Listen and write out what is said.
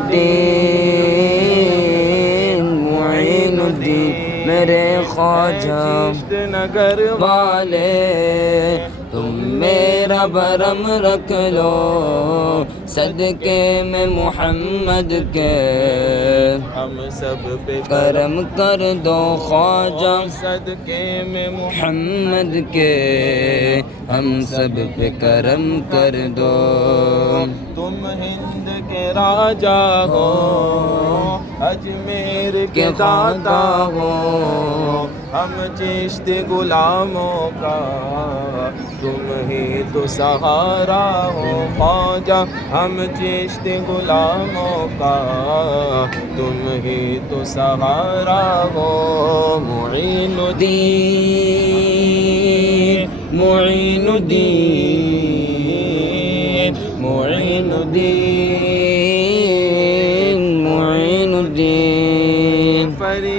الدین معین الدین میرے خواجہ نگر والے تم میرا برم رکھ لو صدقے میں محمد کے ہم سب پہ کرم کر دو خواجہ صدقے میں محمد کے ہم سب پہ کرم کر دو تم ہند کے راجا ہو اجمیر کے داتا ہو ہم چشت غلاموں کا تم ہی تو سہارا ہو خواجہ ہم چشت غلاموں کا تم ہی تو سہارا ہو معین الدین معین الدین معین الدین معین الدین